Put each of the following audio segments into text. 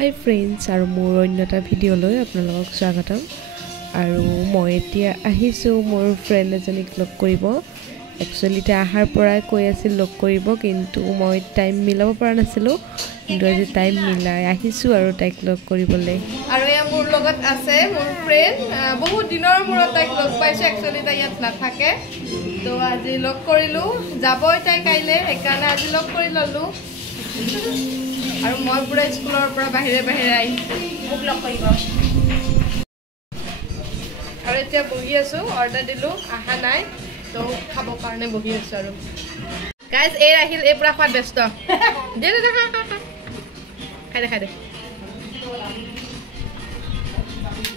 হাই friends আৰু মোৰ অন্য এটা ভিডিঅ'লৈ আপোনালোকক স্বাগতম আৰু মই এতিয়া আহিছোঁ মোৰ ফ্ৰেণ্ড এজনীক লগ কৰিব একচুৱেলি তে আহাৰ পৰাই কৈ আছিল লগ কৰিব কিন্তু মই টাইম মিলাব পৰা নাছিলোঁ কিন্তু আজি টাইম মিলাই আহিছোঁ আৰু তাইক লগ কৰিবলৈ আৰু এয়া মোৰ লগত আছে মোৰ ফ্ৰেণ্ড বহুত দিনৰ মূৰত তাইক লগ পাইছোঁ একচুৱেলি তাই ইয়াত নাথাকে তো আজি লগ কৰিলোঁ যাবই তাই কাইলৈ সেইকাৰণে আজি লগ কৰি ল'লোঁ আৰু মই পুৰা স্কুলৰ পৰা বাহিৰে বাহিৰে আহিছোঁ মোক লগ কৰিব আৰু এতিয়া বহি আছোঁ অৰ্ডাৰ দিলোঁ অহা নাই তো খাবৰ কাৰণে বহি আছোঁ আৰু গাইজ এই ৰাহিল এই পুৰা খোৱাত ব্যস্ত দে দে খাই দে খাই দে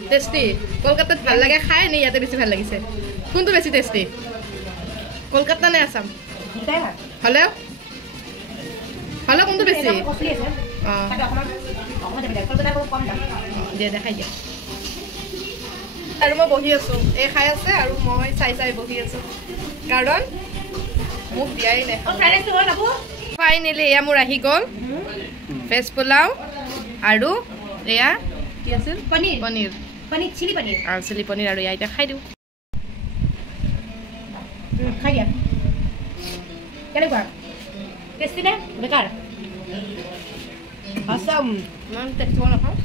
টেষ্টি কলকাতাত ভাল লাগে খাই নে ইয়াতে বেছি ভাল লাগিছে কোনটো বেছি টেষ্টি কলকাতা নে আছাম হ'লেও হ'লেও কোনটো বেছি অঁ দে দে খাই দে আৰু মই বহি আছোঁ এই খাই আছে আৰু মই চাই চাই বহি আছোঁ কাৰণ মোক দিয়াই নাই ফাইনেলি এয়া মোৰ আহি গ'ল ভেজ পোলাও আৰু এয়া কি আছিল পনীৰ পনীৰ পনীৰ চিলি পনীৰ আৰু চিলি পনীৰ আৰু এয়া এতিয়া খাই দিওঁ খাই দিয়া কেনেকুৱা টেষ্টি নে বেকাৰ আছাম ইমান টেষ্টি নাখাওঁ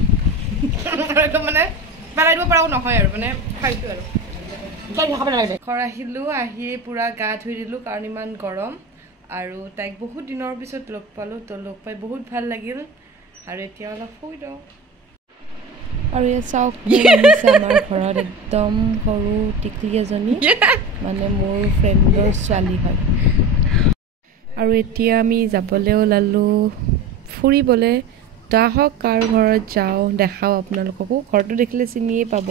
একদম মানে পেলাই দিব পৰাও নহয় আৰু মানে খাইছোঁ আৰু ঘৰ আহিলোঁ আহি পূৰা গা ধুই দিলোঁ কাৰণ ইমান গৰম আৰু তাইক বহুত দিনৰ পিছত লগ পালোঁ তো লগ পাই বহুত ভাল লাগিল আৰু এতিয়া অলপ শুই দিওঁ আৰু এই চাওক আমাৰ ঘৰত একদম সৰু টিকলি এজনী মানে মোৰ ফ্ৰেণ্ডৰ ছোৱালী হয় আৰু এতিয়া আমি যাবলৈ ওলালোঁ ফুৰিবলৈ তো আহক কাৰ ঘৰত যাওঁ দেখাওঁ আপোনালোককো ঘৰটো দেখিলে চিনিয়ে পাব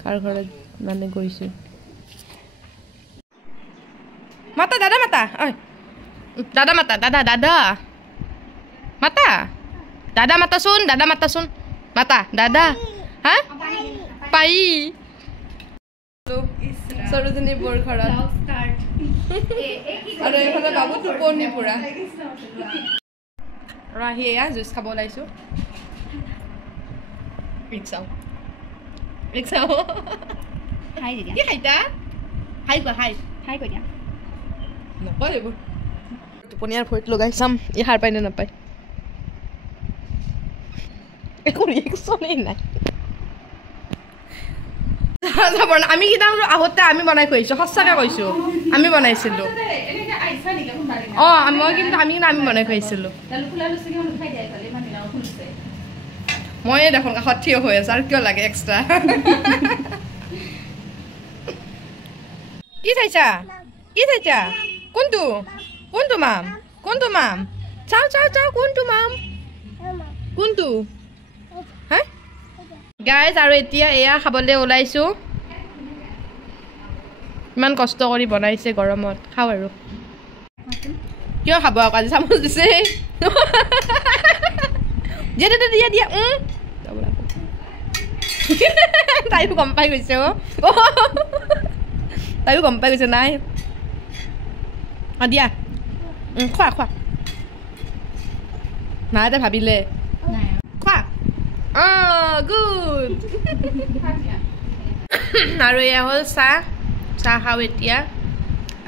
কাৰ ঘৰত মানে গৈছোঁ মাতা দাদা মাতা ঐ দাদা মাতা দাদা দাদা মাতা দাদা মাতাচোন মাতা দাদা হা পাই সৰোজনী বৰ ঘৰত আৰু এইফালে বাবু টোপনি পুৰা আৰু আহি এয়া জুচ খাব ওলাইছোঁ ৰিক্সাও কি খাইতা হাই কোৱা হাই কৈ দিয়া নকয় এইবোৰ টোপনিয়াৰ ভৰিত লগাই চাম ই সাৰ পায় নে নাপায় একো ৰিয়েকশ্যনেই নাই আমি কেইটা আহোঁতে আমি বনাই খুৱাইছোঁ সঁচাকৈ কৈছোঁ আমি বনাইছিলোঁ অঁ মই কিন্তু আমি বনাই খুৱাইছিলোঁ ময়ে দেখোন কাষত থিয় হৈ আছোঁ আৰু কিয় লাগে এক্সট্ৰা কি চাইছা কোনটো মাম চাওঁ কোনটো হা গাইজ আৰু এতিয়া এয়া খাবলৈ ওলাইছোঁ ইমান কষ্ট কৰি বনাইছে গৰমত খাওঁ আৰু কিয় খাব আকৌ আজি চামুচ দিছে দিয়া তাইও গম পাই গৈছে নাই অঁ দিয়া খোৱা নাই তাই ভাবিলে খোৱা অঁ গুড আৰু এয়া হ'ল চাহ খাওঁ এতিয়া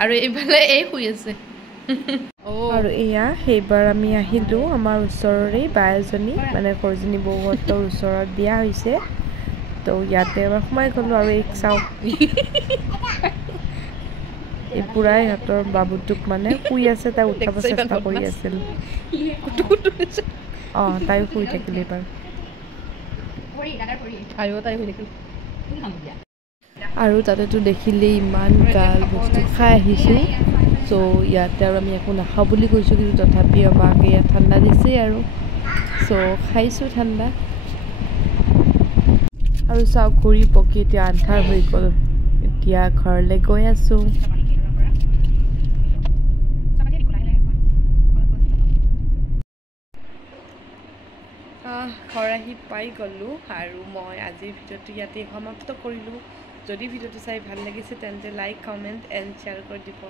আৰু এইফালে এই শুই আছে আৰু এয়া সেইবাৰ আমি আহিলোঁ আমাৰ ওচৰৰে বা এজনী মানে সৰুজনী বৌহঁতৰ ওচৰত বিয়া হৈছে তো ইয়াতে এবাৰ সোমাই গ'লোঁ আৰু এই চাওঁ এই পূৰাই সিহঁতৰ বাবুটোক মানে শুই আছে তাই উঠাব চেষ্টা কৰি আছিল অঁ তাইও শুই থাকিল এইবাৰ আৰু তাতেতো দেখিলেই ইমান গাল বস্তু খাই আহিছোঁ চ' ইয়াতে আৰু আমি একো নাখাওঁ বুলি কৈছোঁ কিন্তু তথাপি আমাক ইয়াত ঠাণ্ডা দিছে আৰু চ' খাইছোঁ ঠাণ্ডা আৰু চাওক ঘূৰি পকি এতিয়া আন্ধাৰ হৈ গ'ল এতিয়া ঘৰলৈ গৈ আছোঁ ঘৰ আহি পাই গ'লোঁ আৰু মই আজিৰ ভিডিঅ'টো ইয়াতে সমাপ্ত কৰিলোঁ যদি ভিডিঅ'টো চাই ভাল লাগিছে তেন্তে লাইক কমেণ্ট এণ্ড শ্বেয়াৰ কৰি দিব